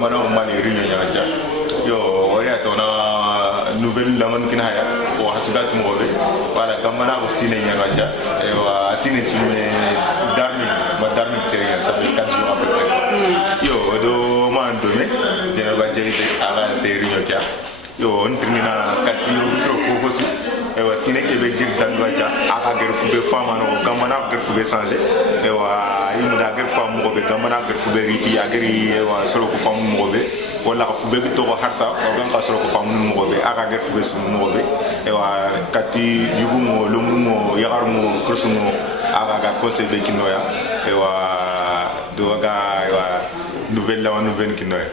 gamana mali riño ñaja yo waya to na nouvelle laman kin haya o hasudat mo be wala gamana ko sine ñaja e wa sine ci me darmi terien ça fait 4 jours à peu près yo do ma ndome dina ba jeli ala de riño kya yo on termina 4 jours ko fofu e wa sine ke be gir dan wacha aka ger fu be fama no gamana ger fu be changer e wa yimu da ger fam mo be gamana ger fu be riti agri e wa solo ko fam mo be wala fu be to ko harsa o gan ka solo ko fam mo be aka ger fu be mo be e wa kati yugumo lomumo yagarmo krosumo aka ga conseil be kinoya e wa do ga e wa nouvelle kinoya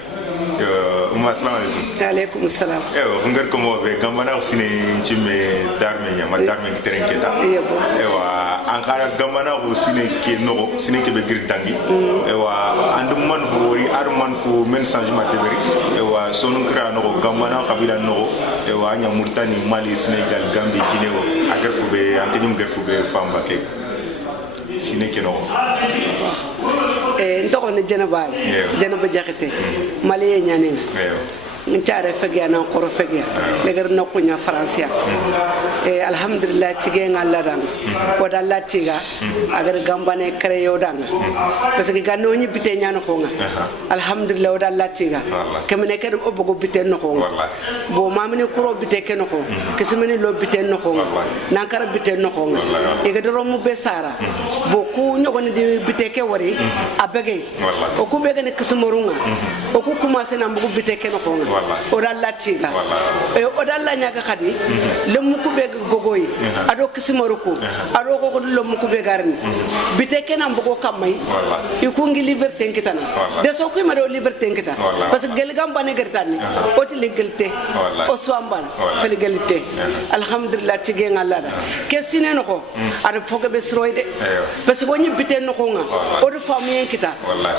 assalamu alaikum assalam ngar ko mo be gamana usine cimme darme nya ma darme ki terenketa ewa ankara gamana usine ke no sine ke be gir dangi ewa andum man fu wori ar man fu men changement de beri ewa sonu kra no gamana kabila no ewa nya murtani mali senegal gambi kineo agar fu be antenyum gar fu be famba ke sine ke no ntogo ne janaba jaxete malien ñanen ntaare fege na qoro fege legar no kunya francia alhamdulillah tige ngalla dan ko dalla tiga agar gambane kreyo dan parce que ganno ni bite nyano ko nga alhamdulillah o dalla tiga kemene ke o bogo bite no ko bo mamini kuro bite ke no ko kesemene lo bite no ko nan kara bite no ko nga e ga do mu be sara bo ku nyogo ni bite ke wari abege o ku be ga ne kesumorunga o ku commencer na mbugo bite ke no ko nga o dalla tiga o dalla nyaga khadi lemu ku be gogoyi ado kisimaruko ado ko lemu ku be garni bite kenam bugo kamay iku ngi liberté kitana de so ko mado liberté kita parce que gel gamba ne gertani o ti legalite o swambal fa legalite alhamdulillah tige ngalla da kesine no ko ado foga be sroide parce que woni bite no ko nga o do famien kita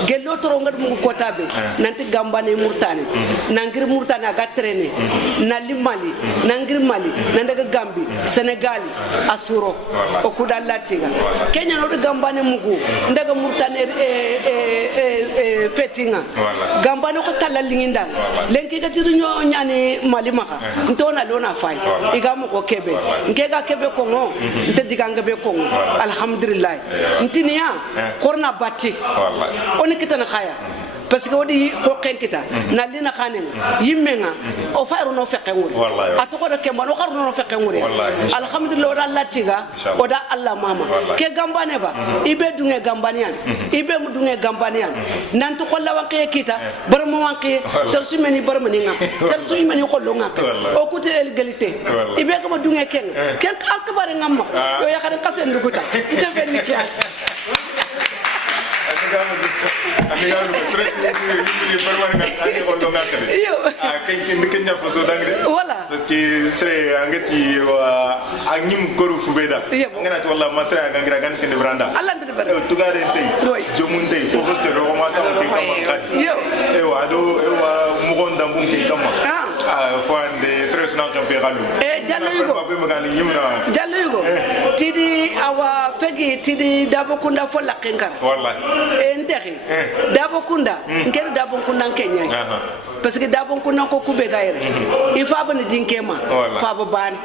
gelo toro ngad mu ko tabe nanti gamba ne murtani nangir murtani aga traîner na limali nangir mali nandaga gambi senegal asuro o kuda latiga kenya no de gambane mugu ndaga murtane fetinga gambane ko talalinginda lenki ga tirinyo nyani mali maka ntona lona fay igamo ko kebe nkega kebe ko ngo ntediga ngabe ko ngo alhamdulillah ntiniya korna batti on kitana khaya parce que wodi ko kenkita nalina khanen yimmenga o fayru no fekke ngure atoko de kemba no xaru no fekke ngure alhamdulillah da latiga o da allah mama ke gambane ba ibe dunge gambanian ibe mu dunge gambanian nan to ko lawa ke kita bar mo wanke ser su meni bar mani nga ser su meni ko lo nga o ko te égalité ibe ko ma dunge ken akbar ngamma yo yakare kasen duguta te fenni ki amiga no stress ni permanent ani ko lo ngakade ken kenya faso dangre voilà parce que sere angati wa agnim koru fubeda ngana to wallahi masra gangra gan ken de branda allah de bar tugade tay jomun tay fofo te ro ma ta ko kam e wa do e wa mu gonda mbum ke kama fande stress na kan pe galu jallo yugo tidi awa fegi tidi dabo kunda fo lakinkar wallahi ndexi dabo kunda ngere dabo kunda kenya parce que dabo kunda ko kube gaire il faut abani dinkema fa ba bani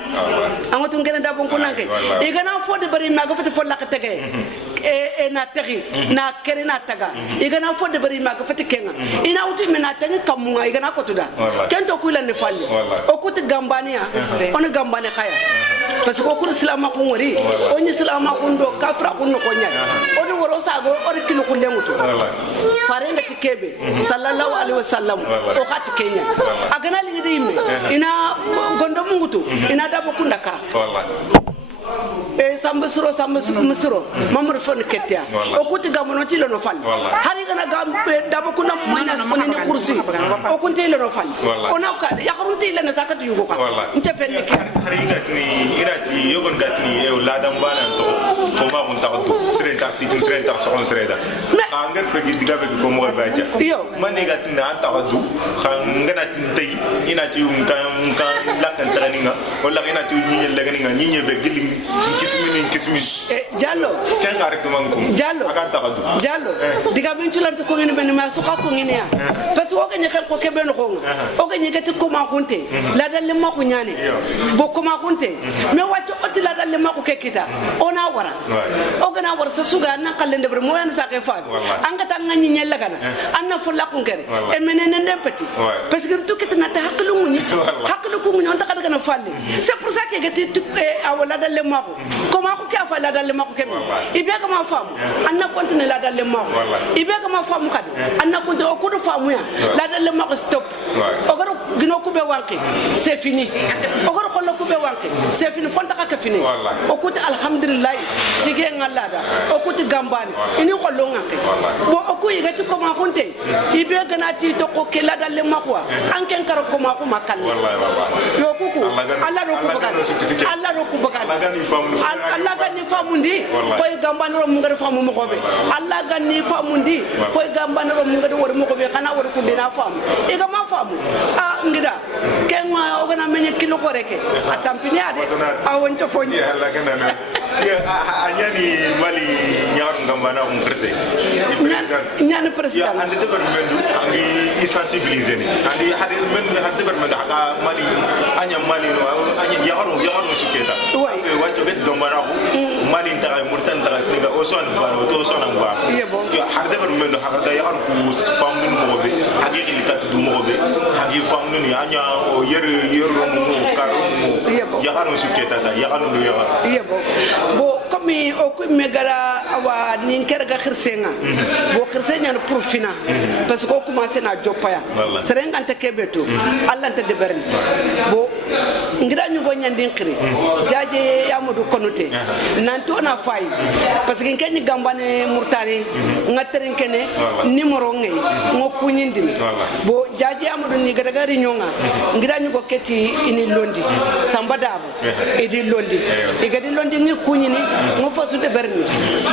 angotu ngere dabo kunda ke igana fo de bari maga fati fo lakatege e na tegi na kere na taga igana fo de bari maga fati kenga ina uti mena tegi kamunga igana ko tuda kento kula ne falle o kuti gambania on gambane khaya parce que ko islam ko ngori on islam ko ndo kafra ko no ko nya on woro sago o kilo ko lenguto farenga tikebe sallallahu alaihi wasallam o khati kenya agana li dimme ina gondo mungutu ina dabo kunda ka samba suro mamur fon ketia o kuti gamono ti lono fal hari gana gambe dabo kuna moyna ni kursi o kunti lono fal ona ka ya kharunti lana sakatu yugo ka nte fenni ke hari gatni irati yogon gatni e ladam bana to ko ba mun taqaddu sirenta sitin sirenta sohon sireda ngar fegi digabe ko mo baja man ne gatni na taqaddu ngana tay ina ti kan lakan traninga wala ina ti ni laganinga ni be giling kismin Diallo ken xarit man ko Diallo aka taxadu Diallo diga ben tulante ko ngene ben ma suka ko ngene ya parce que o ganye kan ko kebe no ko o ganye gati ko ma kunte la dalle ma ko nyane bo ko ma kunte me wacce oti la dalle ma ko kekita ona wara o gana war sa suga nan kalle de mo yan sa ke fa an ga tan ngani nyella kana an na fulla kun kere e menene ndem petit parce que tout kitna ta haklu muni haklu ko muni on ta kada kana falle c'est pour ça que gati awala dalle ma ko ma ko ka fa la dalle ma ko kebe ibe ga ma fam an na continue la dalle ma ibe ga ma fam kadi an na continue o ko do famu ya la dalle ma ko stop o garo gino ko be wanki c'est fini o garo ko ko be wanki c'est fini fonta ka fini o ko alhamdulillah tige ngalada o ko gambani ini ko lo ngake bo o ko yiga ti ko ma kunte ibe ga na ti to ko ke la dalle ma ko an ken karo ko ma ko makal yo kuku Allah ro ko bagal Allah ro ko bagal Allah ga ni famundi ko gambani ro mu ngare famu mo ko be Allah ga ni famundi ko gambani ro mu ngare wor mo ko be kana wor ko dina famu e ga ma famu ngida ken ma o gana menye kilo ko reke atampini ade awon to fonni Allah ga na ya anyani mali nyaar ngambana ko krese nyane president ande de ber mendu angi sensibiliser ni ande hade mendu hade ber mendu aka mali anya mali no anya yaro siketa wacho get gambana ko mali ta murtan ta singa o son ba o to son ba ya hade ber mendu haka yaro ko famu mo be hagi likatu du mo be hagi famu ni anya o yer mo karo mo yaro siketa ta yaro no yaro bo comme o ko megara awa nin kerga khirsenga bo khirsenga no profina parce que ko commencer na jopaya serenga ante kebeto Allah ante de berni bo ngira ñu go ñandin khiri jaaje yamudu konote nanto na fay parce que ken gambane murtani ngaterin kene numéro ngay ngo kuñindi bo jaaje yamudu ni gadaga riñonga ngira ñu go keti ini londi samba dabo edi londi igadi londi ni kuñini ngo fasu de berni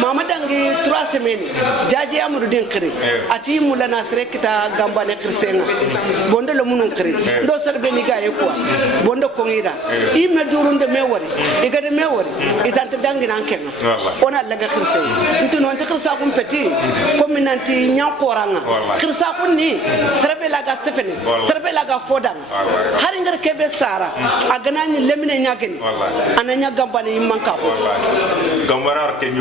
mama dangi 3 semaines jaaje yamudu din khiri ati mulana sere kita gambane khirsenga bondo lo munun khiri ndo serbe ni gaye quoi bondo ko ngira imme durunde mewori igade mewori itante dangi nan kenga ona laga khirse ntu non te khirsa kum peti kominanti nyankoranga khirsa kun ni serbe laga sefene serbe laga fodan har ngar kebe sara aganani lemine nyageni ananya gambane yimanka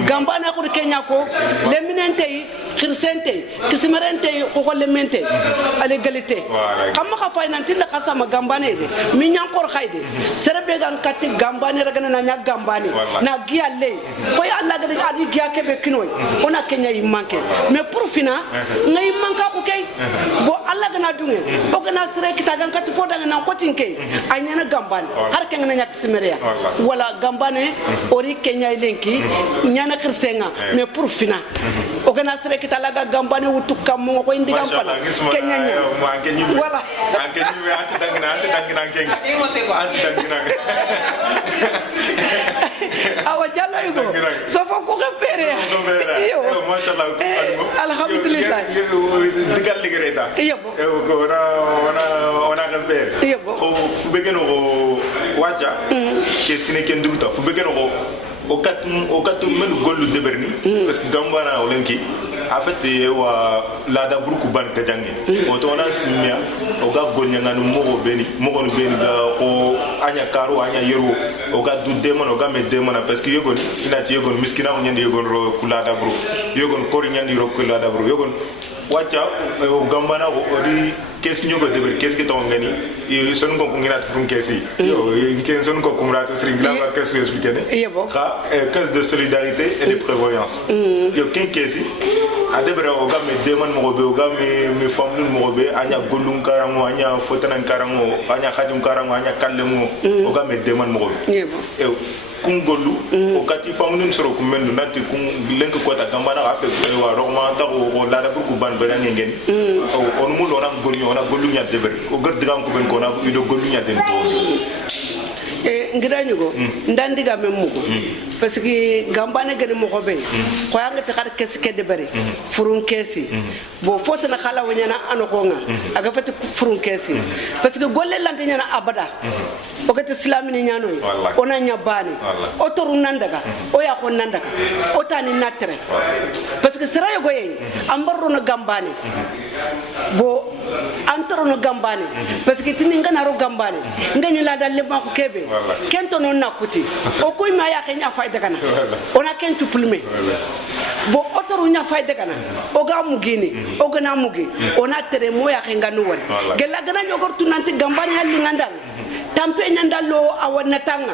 gambana ko kenya ko leminente khirsente kismerente ko lemente ale galite amma ka faynanti la kasama gambane de mi nyankor khayde serbe gan katti gambane ragana na nyak gambane na gialle ko ya Allah gadi adi giya kebe kinoy ona kenya yimanke mais pour fina ngay manka ko kay bo Allah gana dunge o gana sere kita gan katti foda na ko tinke anyana gambane har kenga na nyak simeria wala gambane ori kenya lenki nyana khirsenga mais pour fina o gana sere kita laga gambane wutu kam mo ko indi gampana kenya ni wala anke ni ati dangina kenga ati dangina awa jallo yugo so fo ko repere yo mashallah alhamdulillah digal ligreta yo ko ona repere ko fu begeno ko waja ke sine ken duta fu begeno ko o katum men gollu deberni parce que gambana olenki en fait wa lada bruku ban kajange o to na simia o ga golnya nganu mogo beni ga ko anya karo anya yero o ga du demon o ga me demon parce que yegon inati yegon miskina o nyande yegon ro kulada bru yegon kori nyandi ro kulada bru yegon wacha o gambana o di qu'est-ce que deber qu'est-ce que ton ngani e son ko ngirat fun kesi yo ken son ko kumrato sringla ma qu'est-ce que expliquer ha caisse de solidarité et de prévoyance yo ken kesi adebra o gamme demon mo be o gamme mi famlu mo be anya golun karango anya fotanan karango anya khajum karango anya kallemo o gamme demon mo be kungolu o kati famnu soro kumendu nati kun lenk kota gambana afe wa rogma ta ko la da ku ban bana ngeni o on mu lona golnyo na golunya deber o gar digam ko ben ko na ido golunya den to ngira nyugo ndandiga memugo parce que gambane gane mo ko be ko yanga ta kar kesi kedde bare furun kesi bo fota na kala wonyana anoko nga aga fati furun kesi parce que golle lante nyana abada o kete islamini nyano ona nyabani o toru nandaga o ya ko nandaga o tani natre parce que sera yo goyen ambarro no gambane bo antoro no gambane parce que tini ngana ro gambane ngani la dal le ma ko kebe kento non nakuti o koy ma ya kenya fayda kana ona kentu pulme bo otoru nya fayda kana o ga mugini o gana mugi ona tere mo ya kenga no won gella gana nyogortu nanti gambane halli ngandal tampe nyandalo awana tanga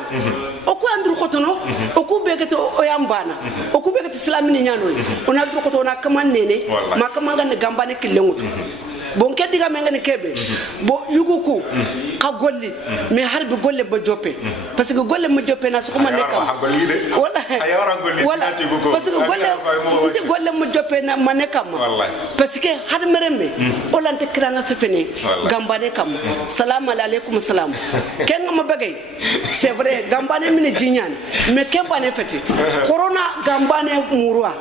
o ko andur khotono o ko begeto o yambana o ko begeto islamini nyano ona dur khoto na kamanene makamanga ne gambane killengutu bon keddi ga mengani kebe bo yuguku ka golli mais harbi golle ba joppe parce que golle mo joppe na sukuma nekam wala parce que golle mo joppe na manekam parce que har merembe olante kranga sefene gambane kam salam alaykum salam kenga ma bagay c'est vrai gambane mini jinyan mais kembane feti corona gambane murwa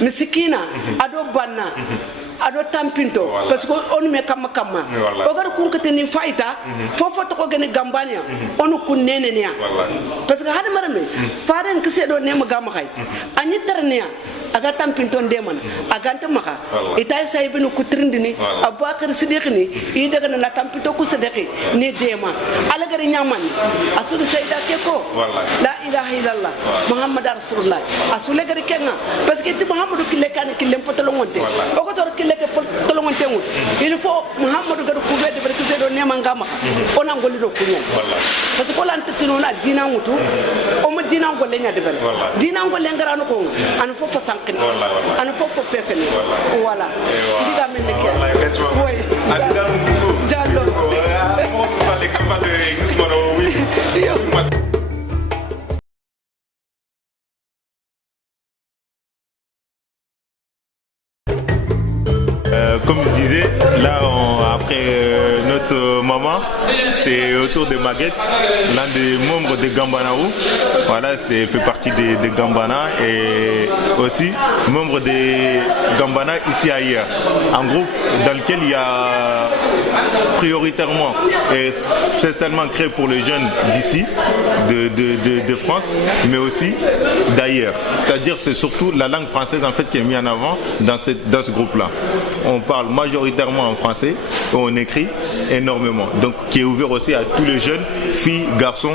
misikina ado banna ado tampinto parce que on me kama o gar kun kateni faita fofo to ko gene gambania on kun nene niya parce que hade marame faren kese do nema gam khay ani tarniya aga tampinto ndemana aga tamaka itay say binu ku trindini abubakar sidiqni i daga na tampinto ku sidiqi ne dema ala gari nyaman asudu sayda keko la ilaha illallah muhammad rasulullah asule gari kenga parce que ti muhammadu kille kan kille potolo ngonte o ko tor kille ke potolo ngonte ngut il faut muhammadu gadu ku bedde barke sedo nema ngama ona ngoli do kunya parce que lan tetino na dina ngutu o mo dina ngolle nya de bari dina ngolle ngarano ko an fofo sankini an fofo pesene voilà diga men ne ke oui jallo fallait que pas de excusez-moi oui comme je disais, là, après notre maman, c'est autour de Maguette, l'un des membres de Gambanaou. Voilà, c'est fait partie des Gambana et aussi membre des Gambana ici ailleurs. Un groupe dans lequel il y a prioritairement, et c'est seulement créé pour les jeunes d'ici, de France, mais aussi d'ailleurs. C'est-à-dire c'est surtout la langue française en fait qui est mise en avant dans ce groupe-là. On parle majoritairement en français, on écrit énormément. Donc qui est ouvert aussi à tous les jeunes, filles, garçons,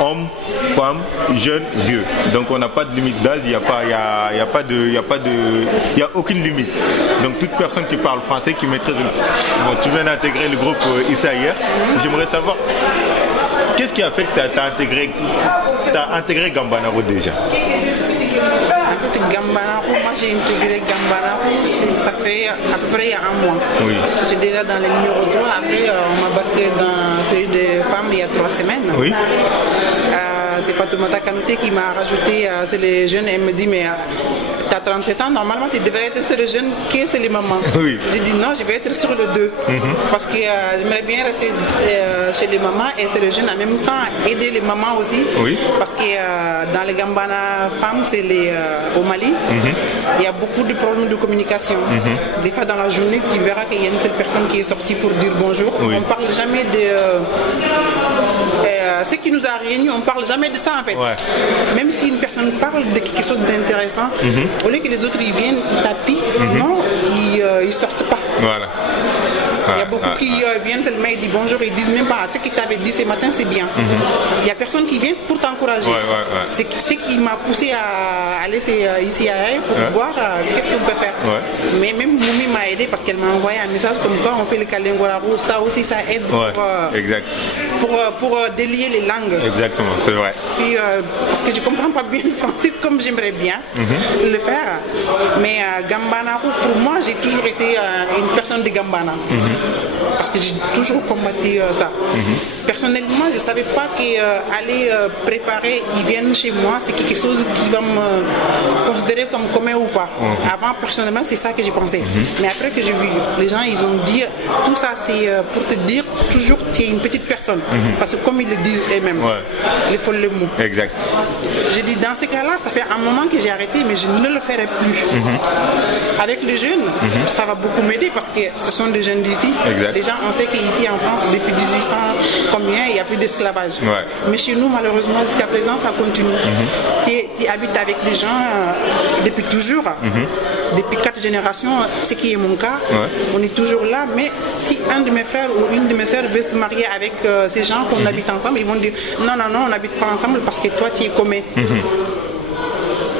hommes, femmes, jeunes, vieux. Donc on n'a pas de limite d'âge, il n'y a aucune limite. Donc toute personne qui parle français, qui maîtrise bon, tu viens d'intégrer le groupe Issaïr. J'aimerais savoir qu'est-ce qui a fait que tu as intégré Gambanaou déjà? Gambanaou, moi j'ai intégré Gambanaou, ça fait à peu près un mois. Oui. J'étais déjà dans le numéro 3, après on m'a basculé dans celui de femmes il y a 3 semaines. Oui. C'est Fatoumata Kanouté qui m'a rajouté, c'est les jeunes, elle me dit mais tu as 37 ans, normalement tu devrais être sur le jeune qui c'est les mamans. Oui. J'ai dit non, je vais être sur le 2 parce que j'aimerais bien rester chez les mamans et c'est le jeune en même temps aider les mamans aussi. Oui. Parce que dans les Gambana femmes, c'est au Mali, il y a beaucoup de problèmes de communication. Des fois dans la journée, tu verras qu'il y a une seule personne qui est sortie pour dire bonjour. Oui. On ne parle jamais de ce qui nous a réunis, on ne parle jamais de ça en fait. Ouais. Même si une personne parle de quelque chose d'intéressant, au lieu que les autres ils viennent, ils tapent, non, ils sortent pas. Voilà. Il y a beaucoup qui viennent seulement, ils disent bonjour, ils disent même pas ce que tu avais dit ce matin, c'est bien. Il y a personne qui vient pour t'encourager. C'est ce qui m'a poussé à aller ici à Aïe pour voir qu'est-ce qu'on peut faire. Mais même Moumi m'a aidé parce qu'elle m'a envoyé un message comme quoi on fait le Kalengwararou, ça aussi ça aide pour délier les langues. Exactement, c'est vrai. Parce que je comprends pas bien le français comme j'aimerais bien le faire. Mais Gambanaru, pour moi, j'ai toujours été une personne de Gambana. Parce que j'ai toujours combattu ça. Personnellement, je ne savais pas qu'aller préparer, ils viennent chez moi, c'est quelque chose qui va me considérer comme commun ou pas. Avant, personnellement, c'est ça que j'ai pensé. Mais après que j'ai vu, les gens, ils ont dit, tout ça, c'est pour te dire, toujours, tu es une petite personne. Parce que comme ils le disent eux-mêmes, les folles le mot. Exact. J'ai dit, dans ces cas-là, ça fait un moment que j'ai arrêté, mais je ne le ferai plus. Avec les jeunes, ça va beaucoup m'aider parce que ce sont des jeunes d'ici. Les gens, on sait qu'ici en France, depuis 1800, combien, il n'y a plus d'esclavage. Mais chez nous, malheureusement, jusqu'à présent, ça continue. Tu habites avec des gens depuis toujours, depuis 4 générations, ce qui est mon cas. On est toujours là, mais si un de mes frères ou une de mes sœurs veut se marier avec ces gens qu'on habite ensemble, ils vont dire non, on n'habite pas ensemble parce que toi, tu es commun.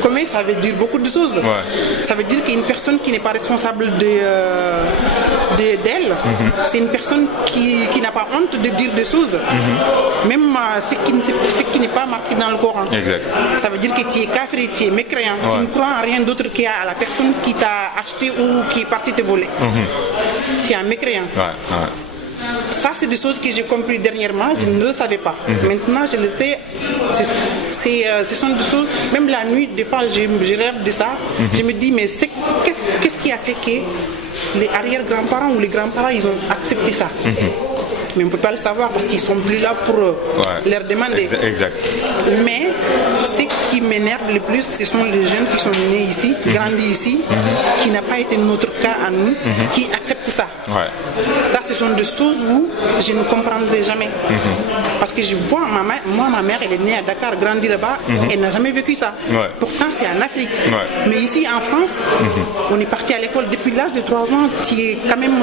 Commun, ça veut dire beaucoup de choses. Ça veut dire qu'une personne qui n'est pas responsable d'elle, c'est une personne qui n'a pas honte de dire des choses. Même ce qui n'est pas marqué dans le Coran. Ça veut dire que tu es kafir, tu es mécréant. Tu ne crois en rien d'autre qu'à la personne qui t'a acheté ou qui est partie te voler. Tu es un mécréant. Ça, c'est des choses que j'ai compris dernièrement, je ne le savais pas. Maintenant, je le sais. Ce sont des choses, même la nuit, des fois, je rêve de ça. Je me dis, mais qu'est-ce qui a fait que les arrière-grands-parents ou les grands-parents, ils ont accepté ça? Mais on ne peut pas le savoir parce qu'ils ne sont plus là pour leur demander. Mais ce qui m'énerve le plus, ce sont les jeunes qui sont nés ici, grandis ici, qui n'a pas été notre cas à nous, qui acceptent ça. Ça, ce sont des choses où je ne comprendrai jamais. Parce que je vois ma mère, elle est née à Dakar, grandie là-bas, elle n'a jamais vécu ça. Pourtant, c'est en Afrique. Mais ici, en France, on est parti à l'école depuis l'âge de 3 ans, qui est quand même,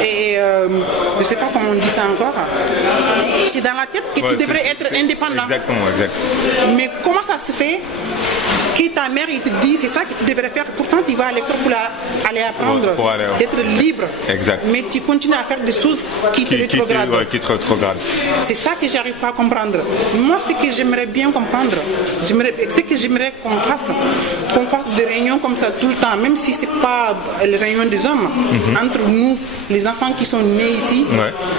je ne sais pas comment on dit ça encore, c'est dans la tête que tu devrais être indépendant. Mais comment ça se fait que ta mère il te dit c'est ça que tu devrais faire, pourtant tu vas à l'école pour aller apprendre d'être libre, mais tu continues à faire des choses qui te rétrogradent. C'est ça que j'arrive pas à comprendre. Moi, ce que j'aimerais bien comprendre, ce que j'aimerais qu'on fasse des réunions comme ça tout le temps, même si c'est pas les réunions des hommes, entre nous, les enfants qui sont nés ici,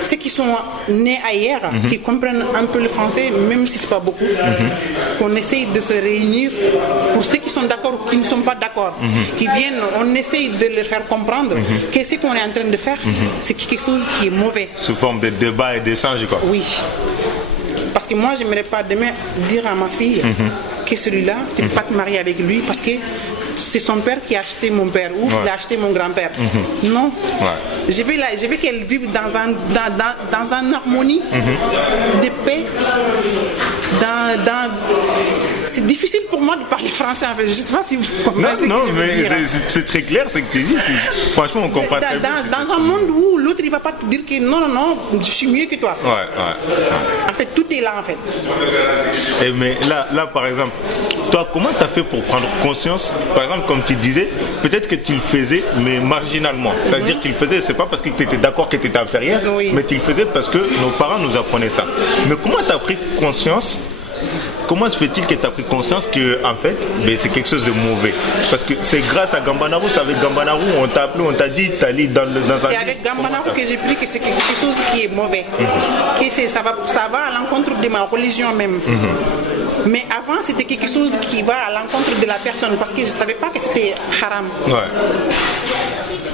ceux qui sont nés ailleurs, qui comprennent un peu le français, même si c'est pas beaucoup, qu'on essaye de se réunir pour ceux qui sont d'accord ou qui ne sont pas d'accord, qui viennent, on essaye de leur faire comprendre que ce qu'on est en train de faire, c'est quelque chose qui est mauvais. Sous forme de débat et d'échange, quoi. Oui. Parce que moi, j'aimerais pas demain dire à ma fille que celui-là, tu ne peux pas te marier avec lui parce que c'est son père qui a acheté mon père ou qui a acheté mon grand-père. Non. Je veux qu'elle vive dans une harmonie de paix. C'est difficile pour moi de parler français. En fait. Je ne sais pas si vous comprenez. Non, mais c'est très clair ce que tu dis. Franchement, on comprend très bien. Dans un monde où l'autre il ne va pas te dire que non, je suis mieux que toi. En fait, tout est là en fait. Mais là, par exemple, toi, comment tu as fait pour prendre conscience, par exemple, comme tu disais, peut-être que tu le faisais, mais marginalement. C'est-à-dire que tu le faisais, c'est pas parce que tu étais d'accord que tu étais inférieur, mais tu le faisais parce que nos parents nous apprenaient ça. Mais comment tu as pris conscience? Comment se fait-il que tu as pris conscience que en fait c'est quelque chose de mauvais? Parce que c'est grâce à Gambanaru, c'est avec Gambanaru, on t'a appelé, on t'a dit, tu allé dans un... C'est avec Gambanaru que j'ai pris que c'est quelque chose qui est mauvais. Que ça va à l'encontre de ma religion même. Mais avant, c'était quelque chose qui va à l'encontre de la personne parce que je ne savais pas que c'était haram.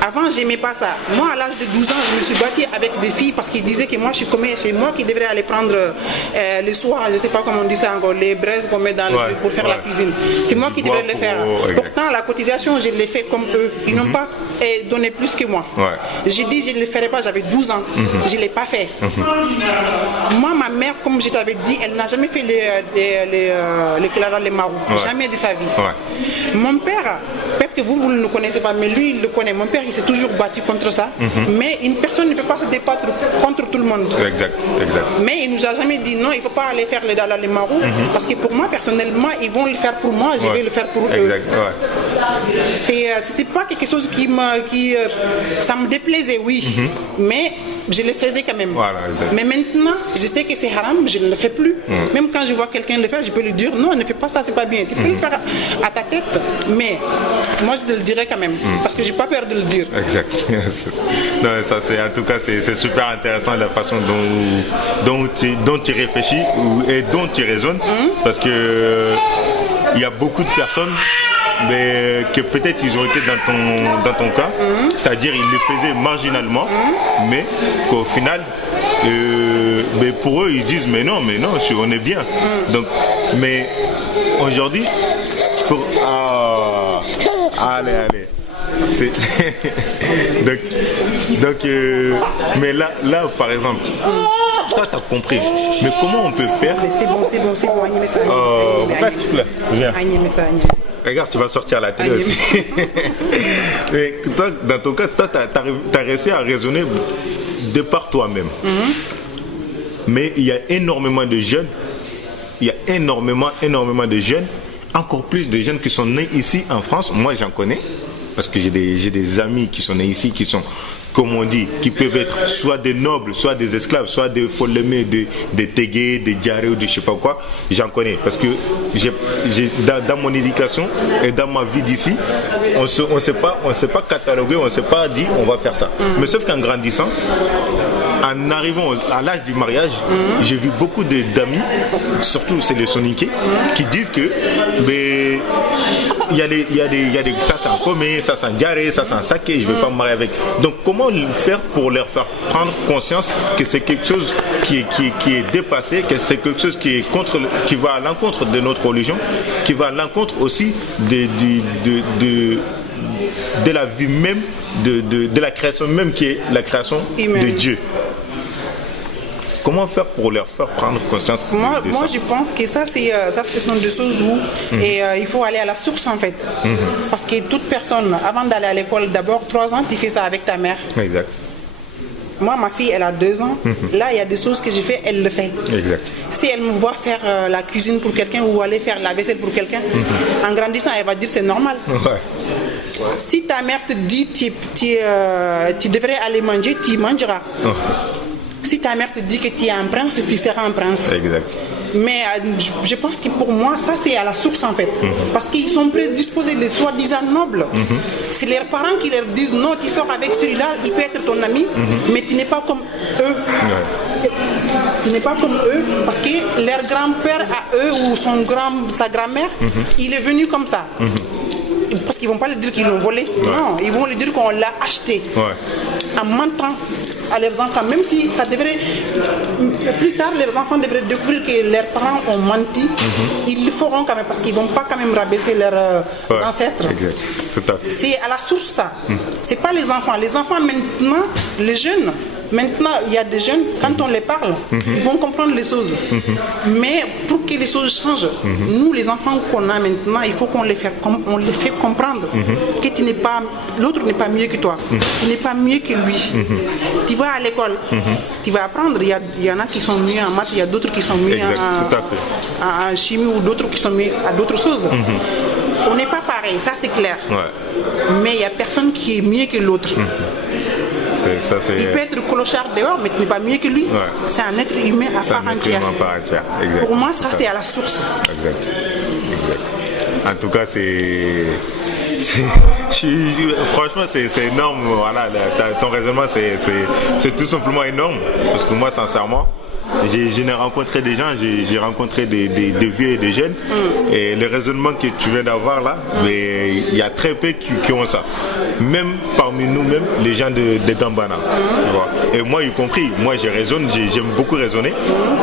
Avant, je n'aimais pas ça. Moi, à l'âge de 12 ans, je me suis battue avec des filles parce qu'ils disaient que moi, je suis commis. C'est moi qui devrais aller prendre les soirs, je ne sais pas comment on dit ça encore, les braises qu'on met dans le truc pour faire la cuisine. C'est moi qui devrais le faire. Pourtant, la cotisation, je l'ai fait comme eux. Ils n'ont pas donné plus que moi. J'ai dit, je ne le ferai pas, j'avais 12 ans. Je ne l'ai pas fait. Moi, ma mère, comme je t'avais dit, elle n'a jamais fait les Clara, les Marou. Jamais de sa vie. Mon père, peut-être que vous ne le connaissez pas, mais lui, il le connaît. Mon père, il s'est toujours battu contre ça. Mais une personne ne peut pas se débattre contre tout le monde. Mais il nous a jamais dit non, il ne faut pas aller faire les Dalal, les Marou. Parce que pour moi, personnellement, ils vont le faire pour moi, je vais le faire pour eux. C'était pas quelque chose ça me déplaisait, oui. Mais je le faisais quand même. Voilà, mais maintenant, je sais que c'est haram, je ne le fais plus. Même quand je vois quelqu'un le faire, je peux lui dire non, ne fais pas ça, c'est pas bien. Tu peux le faire à ta tête, mais moi je te le dirai quand même, parce que j'ai pas peur de le dire. Exact. Non, ça c'est en tout cas c'est super intéressant la façon dont tu réfléchis et dont tu raisonnes, parce que il y a beaucoup de personnes mais que peut-être ils ont été dans ton cas, c'est-à-dire ils le faisaient marginalement, mais qu'au final mais pour eux ils disent mais non on est bien. Donc mais aujourd'hui pour allez donc mais là par exemple toi t'as compris, mais comment on peut faire? C'est bon, pourquoi tu pleures? Viens. Regarde, tu vas sortir à la télé aussi. Et toi, dans ton cas, toi, t'as réussi à raisonner de par toi-même. Mais il y a énormément de jeunes, encore plus de jeunes qui sont nés ici en France. Moi, j'en connais, parce que j'ai des amis qui sont nés ici, qui sont, comme on dit, qui peuvent être soit des nobles, soit des esclaves, soit des follemés, des tégués, des diarrhées ou de je sais pas quoi. J'en connais parce que dans mon éducation et dans ma vie d'ici, on s'est pas catalogué, on s'est pas dit on va faire ça. Mais sauf qu'en grandissant, en arrivant à l'âge du mariage, j'ai vu beaucoup d'amis, surtout c'est les soniqués, qui disent que mais il y a des ça c'est un commun, ça c'est un diarrhée, ça c'est un saké, je ne veux pas me marier avec. Donc comment faire pour leur faire prendre conscience que c'est quelque chose qui est dépassé, que c'est quelque chose qui va à l'encontre de notre religion, qui va à l'encontre aussi de la vie même, de la création même qui est la création de Dieu. Comment faire pour leur faire prendre conscience de ça? Moi, je pense que ça, ce sont des choses où il faut aller à la source, en fait. Parce que toute personne, avant d'aller à l'école, d'abord 3 ans, tu fais ça avec ta mère. Exact. Moi, ma fille, elle a 2 ans. Là, il y a des choses que j'ai fait, elle le fait. Exact. Si elle me voit faire la cuisine pour quelqu'un ou aller faire la vaisselle pour quelqu'un, en grandissant, elle va dire c'est normal. Ouais. Si ta mère te dit tu devrais aller manger, tu mangeras. Si ta mère te dit que tu es un prince, tu seras un prince. Exact. Mais je pense que pour moi, ça c'est à la source en fait. Parce qu'ils sont prédisposés, les soi-disant nobles. C'est leurs parents qui leur disent non, tu sors avec celui-là, il peut être ton ami, mais tu n'es pas comme eux. Tu n'es pas comme eux parce que leur grand-père à eux ou sa grand-mère, il est venu comme ça. Parce qu'ils ne vont pas lui dire qu'ils l'ont volé. Non, ils vont lui dire qu'on l'a acheté. En mentant à leurs enfants, même si ça devrait plus tard leurs enfants devraient découvrir que leurs parents ont menti, ils le feront quand même parce qu'ils ne vont pas quand même rabaisser leurs ancêtres. Exact. Tout à fait. C'est à la source ça. C'est pas les enfants. Les enfants maintenant, les jeunes, maintenant il y a des jeunes, quand on les parle, ils vont comprendre les choses. Mais pour que les choses changent, nous les enfants qu'on a maintenant, il faut qu'on les fait comprendre que tu n'es pas, l'autre n'est pas mieux que toi, tu n'es pas mieux que lui. Tu vas à l'école, tu vas apprendre. Il y en a qui sont mieux en maths, il y a d'autres qui sont mieux en chimie ou d'autres qui sont mieux à d'autres choses. On n'est pas pareil, ça c'est clair. Mais il n'y a personne qui est mieux que l'autre. Il peut être clochard dehors, mais tu n'es pas mieux que lui. C'est un être humain à part entière. Pour moi, ça c'est à la source. Exact. En tout cas, franchement, c'est énorme. Voilà, ton raisonnement, c'est tout simplement énorme. Parce que moi, sincèrement, j'ai rencontré des gens, j'ai rencontré des vieux et des jeunes, et le raisonnement que tu viens d'avoir là, mais il y a très peu qui ont ça. Même parmi nous-mêmes, les gens de Gambana. Et moi y compris, moi je raisonne, j'aime beaucoup raisonner,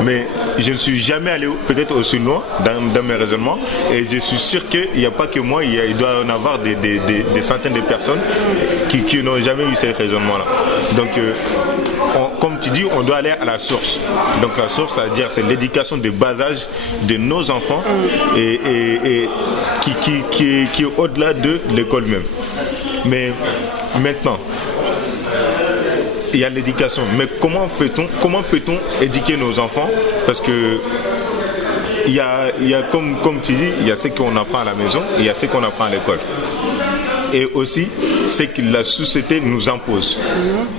mais je ne suis jamais allé peut-être aussi loin dans mes raisonnements, et je suis sûr qu'il n'y a pas que moi, il doit y en avoir des centaines de personnes qui n'ont jamais eu ce raisonnement-là. Donc comme tu dis, on doit aller à la source. Donc la source, c'est-à-dire c'est l'éducation de bas âge de nos enfants et qui est au-delà de l'école même. Mais maintenant, il y a l'éducation. Mais comment peut-on éduquer nos enfants? Parce que il y a comme tu dis, il y a ce qu'on apprend à la maison et il y a ce qu'on apprend à l'école. et aussi c'est que la société nous impose.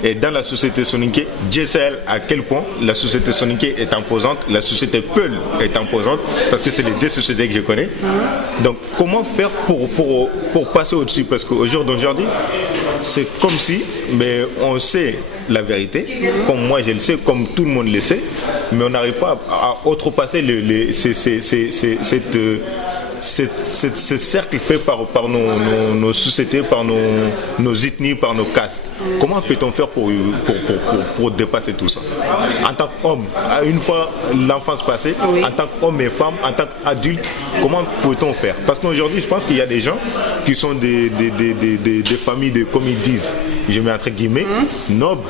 Et dans la société soninké, Dieu sait à quel point la société soninké est imposante, la société Peul est imposante, parce que c'est les deux sociétés que je connais. Donc comment faire pour passer au-dessus? Parce qu'au jour d'aujourd'hui, c'est comme si, mais on sait la vérité, comme moi je le sais, comme tout le monde le sait, mais on n'arrive pas à outrepasser ce cercle fait par nos sociétés, par nos ethnies, par nos castes. Comment peut-on faire pour dépasser tout ça? En tant qu'homme, une fois l'enfance passée, en tant qu'homme et femme, en tant qu'adulte, comment peut-on faire? Parce qu'aujourd'hui, je pense qu'il y a des gens qui sont des familles, comme ils disent, je mets entre guillemets, nobles,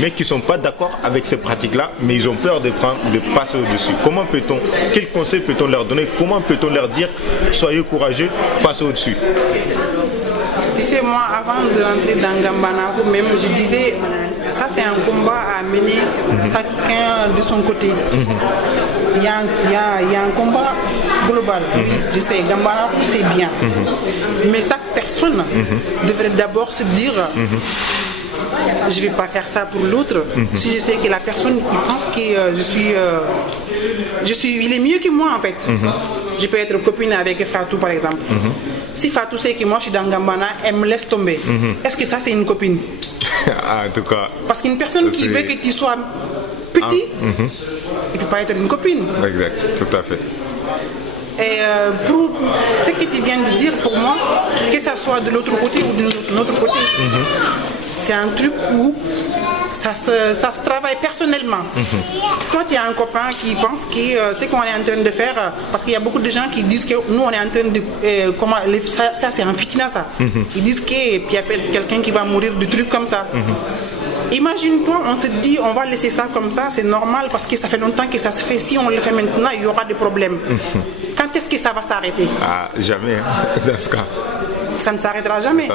mais qui ne sont pas d'accord avec ces pratiques-là, mais ils ont peur de passer au-dessus. Comment peut-on, quel conseil peut-on leur donner? Comment peut-on leur dire, soyez courageux, passez au-dessus? Tu sais, moi, avant de rentrer dans Gambanaro, même, je disais, ça c'est un combat à mener chacun de son côté. Il y a un combat global. Oui, je sais, Gambanaro c'est bien. Mais chaque personne devrait d'abord se dire, je ne vais pas faire ça pour l'autre. Si je sais que la personne, il pense que il est mieux que moi en fait. Je peux être copine avec Fatou par exemple. Si Fatou sait que moi je suis dans Gambana, elle me laisse tomber. Est-ce que ça c'est une copine? En tout cas. Parce qu'une personne qui veut que tu sois petit, il ne peut pas être une copine. Exact, tout à fait. Et pour ce que tu viens de dire, pour moi, que ça soit de l'autre côté ou de notre côté, c'est un truc où ça se travaille personnellement. Toi, tu as un copain qui pense que ce qu'on est en train de faire, parce qu'il y a beaucoup de gens qui disent que nous, on est en train de... ça c'est un fitina, ça. Ils disent qu'il y a quelqu'un qui va mourir de trucs comme ça. Imagine-toi, on se dit, on va laisser ça comme ça, c'est normal, parce que ça fait longtemps que ça se fait. Si on le fait maintenant, il y aura des problèmes. Quand est-ce que ça va s'arrêter? Jamais, dans ce cas. Ça ne s'arrêtera jamais.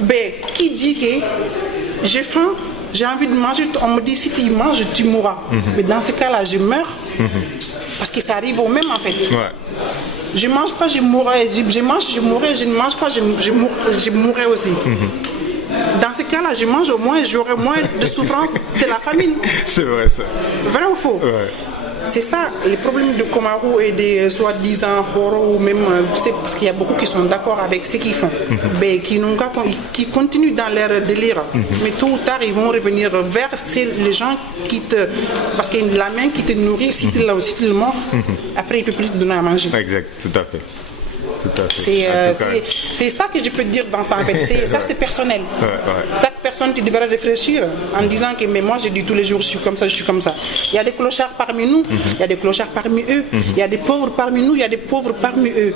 Ben, qui dit que j'ai faim, j'ai envie de manger, on me dit si tu manges, tu mourras. Mais dans ce cas-là, je meurs. Parce que ça arrive au même en fait. Je mange pas, je mourrai. Je mange, je mourrai. Je ne mange pas, je mourrai aussi. Dans ce cas-là, je mange au moins, j'aurai moins de souffrance de la famine. C'est vrai ça. Vrai ou faux? C'est ça, les problèmes de Komarou et des soi-disant Horo, ou même, c'est parce qu'il y a beaucoup qui sont d'accord avec ce qu'ils font, mais qui continuent dans leur délire. Mais tôt ou tard, ils vont revenir vers les gens qui te... Parce que la main qui te nourrit, si tu le mords, après, il ne peut plus te donner à manger. Exact, tout à fait. C'est ça que je peux te dire dans ça en fait. Ça c'est personnel. Chaque personne qui devrait réfléchir en disant que mais moi je dis tous les jours je suis comme ça, je suis comme ça. Il y a des clochards parmi nous, il y a des clochards parmi eux, il y a des pauvres parmi nous, il y a des pauvres parmi eux.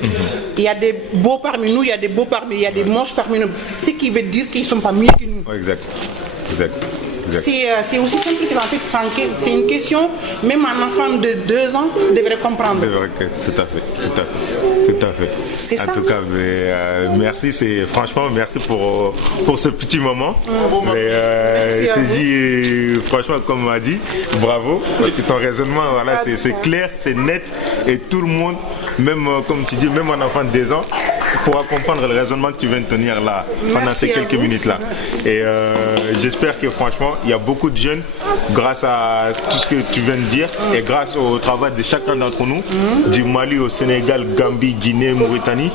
Il y a des beaux parmi nous, il y a des beaux parmi, il y a des moches parmi nous. Ce qui veut dire qu'ils ne sont pas mieux que nous. Exact. C'est aussi simple que en fait, c'est une question, même un enfant de 2 ans devrait comprendre. Tout à fait. C'est ça. En tout cas, merci, franchement, merci pour ce petit moment. C'est dit, franchement, comme on m'a dit, bravo, parce que ton raisonnement, voilà, c'est clair, c'est net, et tout le monde, même comme tu dis, même un enfant de 2 ans, pourra comprendre le raisonnement que tu viens de tenir là, pendant ces quelques minutes-là. Et j'espère que franchement, il y a beaucoup de jeunes, grâce à tout ce que tu viens de dire, et grâce au travail de chacun d'entre nous, du Mali au Sénégal, Gambie, Guinée, Mauritanie,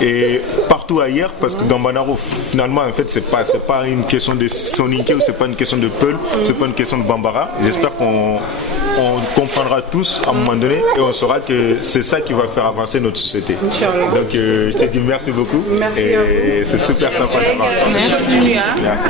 et partout ailleurs, parce que Gambanaro, finalement, en fait, c'est pas une question de Soninké, ou c'est pas une question de Peul, c'est pas une question de Bambara. J'espère qu'on comprendra tous à un moment donné, et on saura que c'est ça qui va faire avancer notre société. Donc, je te dis merci beaucoup. Merci et c'est super sympa d'avoir. Merci.